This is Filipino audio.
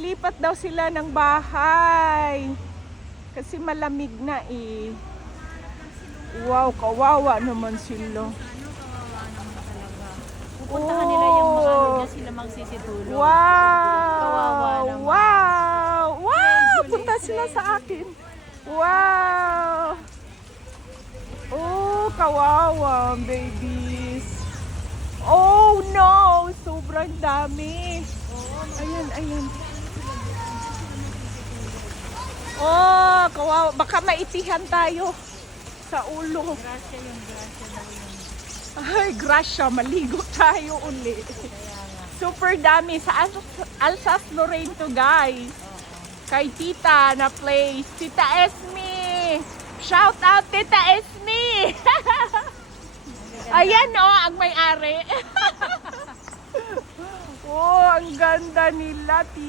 Lilipat daw sila ng bahay. Kasi malamig na eh. Wow, kawawa naman sila. Pupuntahan nila yung mga ano niya, sila magsisitulog. Wow! Kawawa naman. Wow! Wow! Punta sila sa akin. Wow! Oh, kawawa, babies. Oh no! Sobrang dami. Ayan, ayan. Oh, kawawa. Baka maitihan tayo sa ulo. Grasya yung grasya daw yun. Ay, grasya. Maligo tayo uli. Super dami. Sa Alsace-Lorraine to, guys. Kay tita na place. Tita Esme. Shout out, Tita Esme. Ayan oh, ang may-ari. Oh, ang ganda nila, tita.